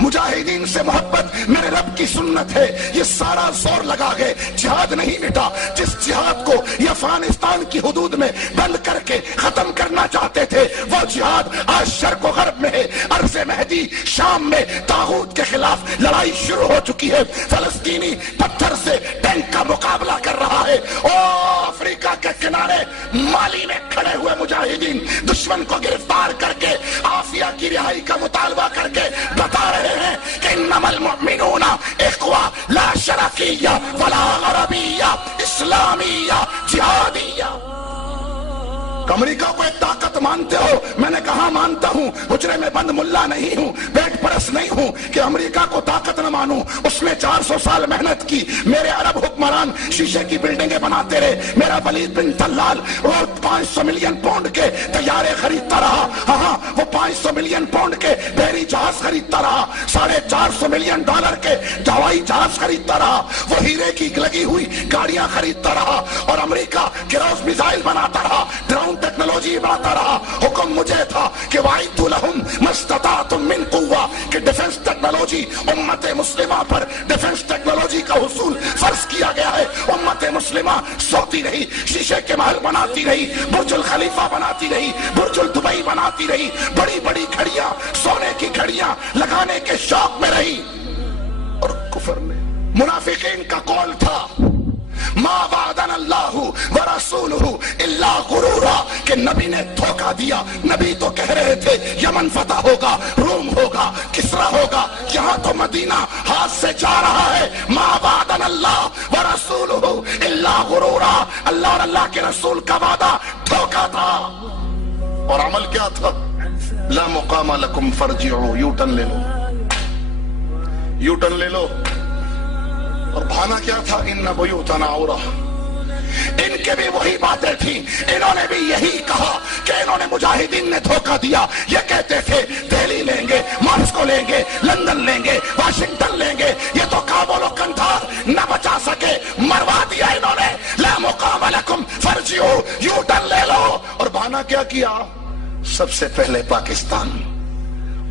मुजाहिदीन से मोहब्बत मेरे रब की सुन्नत है। ये सारा जोर लगा गए, जिहाद नहीं मिटा। जिस जिहाद को ये अफगानिस्तान की हुदूद में बंद करके खत्म करना चाहते थे, वो जिहाद आज शर्क व गर्ब में है। अर्ज़ मेहदी शाम में तागूत के खिलाफ लड़ाई शुरू हो चुकी है। फलस्तीनी पत्थर से टैंक का मुकाबला कर रहा है। ओ अफ्रीका के किनारे माली में खड़े हुए मुजाहिदीन दुश्मन को गिरफ्तार करके आफिया की रिहाई का मुतालबा करके बता रहे हैं कि इन्नमल मुअमिनूना इख्वा ला शरकिया वला अरबिया इस्लामिया जिहादिया। अमेरिका को एक ताकत मानते हो? मैंने कहा मानता हूं, हुजरे में बंद मुल्ला नहीं हूं, पेट परस नहीं हूं कि अमेरिका को ताकत न मानूं। उसने 400 साल मेहनत की। मेरे अरब हुक्मरान शीशे की बिल्डिंगें बनाते रहे। मेरा वलीद बिन तल्लाल रोज 500 मिलियन पाउंड के तैयारे खरीदता रहा। हाँ, वो 500 मिलियन पाउंड के बहरी जहाज खरीदता रहा। $450 मिलियन के हवाई जहाज खरीदता रहा। वो हीरे की लगी हुई गाड़ियां खरीदता रहा और अमेरिका क्रूज मिसाइल बनाता रहा, ड्रोन टेक्नोलॉजी बनाता रहा। हुक्म मुझे था कि वाइदु लहुम मस्ततातुम मिन कुव्वा, कि डिफेंस टेक्नोलॉजी उम्मत मुस्लिमा पर डिफेंस टेक्नोलॉजी का हुसूल फर्ज किया गया है। उम्मत मुस्लिमा सोती रही, शीशे के महल बनाती रही, बुर्जुल खलीफा बनाती रही, बुर्जुल दुबई बनाती रही, बड़ी बड़ी घड़ियां, सोने की घड़ियां लगाने के शौक में रही। और कुफर ने, मुनाफिकीन का कौल था मा वादना अल्लाहु व रसूलुहु इल्ला गुरूरा, कि नबी ने धोखा दिया। नबी तो कह रहे थे यमन फतह होगा, रोम होगा, किसरा होगा, यहाँ तो मदीना हाथ से जा रहा है। मा वादना अल्लाह व रसूलुहु इल्ला गुरूरा, अल्लाह और अल्लाह के रसूल का वादा धोखा था। और अमल क्या था? ला मुकामा लकुम फरजिउ, यूटर्न ले लो, यूटर्न ले लो। और बहाना क्या था? इन्ना बुयूतना औरा। इनके भी वही बातें थी। इन्होंने भी यही कहा कि इन्होंने मुजाहिदीन ने धोखा दिया। ये कहते थे दिल्ली लेंगे, मॉस्को लेंगे, लंदन लेंगे, वाशिंगटन लेंगे। ये तो काबुल और कंधार न बचा सके, मरवा दिया इन्होंने। ला मुकामा लकुम फरजिउ, यूटर्न ले लो। और बहाना क्या किया? सबसे पहले पाकिस्तान।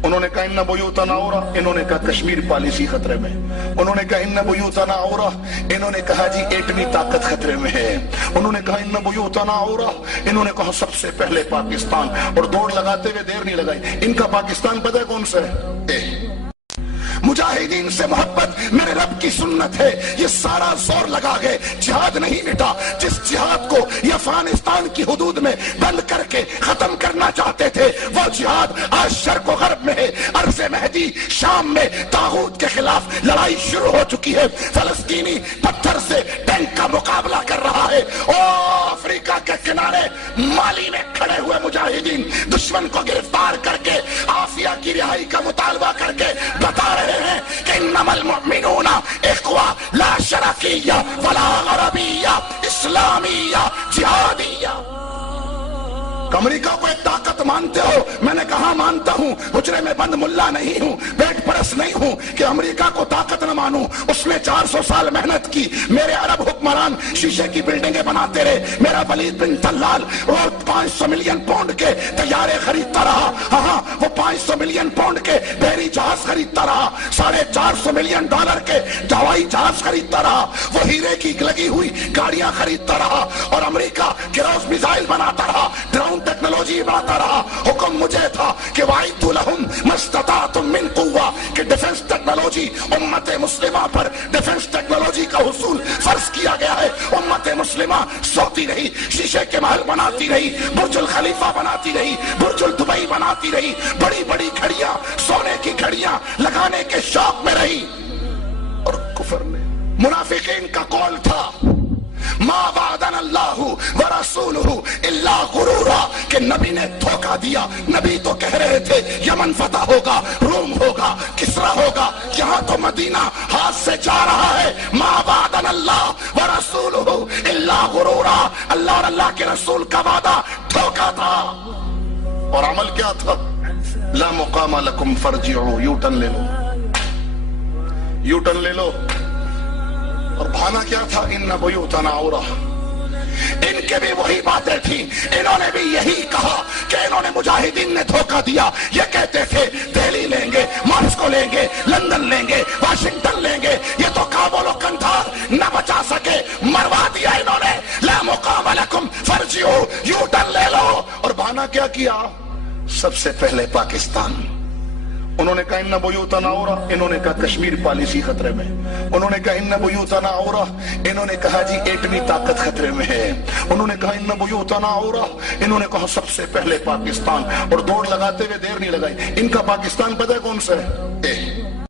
उन्होंने कहा इन्ना बुयूतना औरा, इन्होंने कहा कश्मीर पॉलिसी खतरे में। उन्होंने कहा इन्ना बुयूतना औरा, इन्होंने कहा जी एटमी ताकत खतरे में है। उन्होंने कहा इन्ना बुयूतना औरा, इन्होंने कहा सबसे पहले पाकिस्तान। और दौड़ लगाते हुए देर नहीं लगाई। इनका पाकिस्तान पता है कौन सा है? मुजाहिदीन से मोहब्बत मेरे रब की सुन्नत है। ये सारा जोर लगा गए, जिहाद नहीं मिटा। जिस जिहाद को ये अफगानिस्तान की हुदूद में बंद करके खत्म करना चाहते थे, वो जिहाद आज शर्क व गर्ब में है। अर्ज़ मेहदी शाम में तागूत के खिलाफ लड़ाई शुरू हो चुकी है। फलस्तीनी पत्थर से टैंक का मुकाबला कर रहा है। ओ अफ्रीका के किनारे माली में खड़े हुए मुजाहिदीन दुश्मन को गिरफ्तार करके आफिया की रिहाई का मुतालबा करके बता रहे हैं कि इन्नमल मुअमिनूना इख्वा ला शरकिया वला अरबिया इस्लामिया जिहादिया। अमेरिका को एक ताकत मानते हो? मैंने कहा मानता हूं, हुजरे में बंद मुल्ला नहीं हूं, पेट परस नहीं हूं कि अमेरिका को ताकत न मानूं। उसने 400 साल मेहनत की। मेरे अरब हुक्मरान शीशे की बिल्डिंगें बनाते रहे। मेरा वलीद बिन तल्लाल रोज 500 मिलियन पाउंड के तैयारे खरीदता रहा। हाँ, वो 500 मिलियन पाउंड के बहरी जहाज खरीदता रहा। $450 मिलियन के हवाई जहाज खरीदता रहा। वो हीरे की लगी हुई गाड़ियां खरीदता रहा और अमेरिका क्रूज मिसाइल बनाता रहा, ड्रोन टेक्नोलॉजी बनाता रहा। हुक्म मुझे था कि वाइदु लहुम मस्ततातुम मिन कुव्वा, कि डिफेंस टेक्नोलॉजी उम्मत मुस्लिमा पर डिफेंस टेक्नोलॉजी का हुसूल फर्ज किया गया है। उम्मत मुस्लिमा सोती रही, शीशे के महल बनाती रही, बुर्जुल खलीफा बनाती रही, बुर्जुल दुबई बनाती रही, बड़ी बड़ी घड़ियां, सोने की घड़ियां लगाने के शौक में रही। और कुफर ने, मुनाफिकीन का कौल था मा वादना अल्लाहु व रसूलुहु इल्ला गुरूरा, कि नबी ने धोखा दिया। नबी तो कह रहे थे यमन फतह होगा, रोम होगा, किसरा होगा, यहाँ तो मदीना हाथ से जा रहा है। मा वादना अल्लाह व रसूलुहु इल्ला गुरूरा, अल्लाह और अल्लाह के रसूल का वादा धोखा था। और अमल क्या था? ला मुकामा लकुम फरजिउ, यूटर्न ले लो, यूटर्न ले लो। और बहाना क्या था? इन्ना बुयूतना औरा। इनके भी वही बातें थी। इन्होंने भी यही कहा कि इन्होंने मुजाहिदीन ने धोखा दिया। ये कहते थे दिल्ली लेंगे, मॉस्को लेंगे, کیا کیا؟ سب سے پہلے پاکستان. انہوں نے کہا ان بیوتنا عورہ، انہوں نے کہا کشمیر پالیسی خطرے میں. انہوں نے کہا ان بیوتنا عورہ، انہوں نے کہا جی ایٹمی طاقت خطرے میں ہے. انہوں نے کہا ان بیوتنا عورہ، انہوں نے کہا سب سے پہلے پاکستان. اور دوڑ لگاتے ہوئے دیر نہیں لگائی. ان کا پاکستان پتہ ہے کون سا ہے؟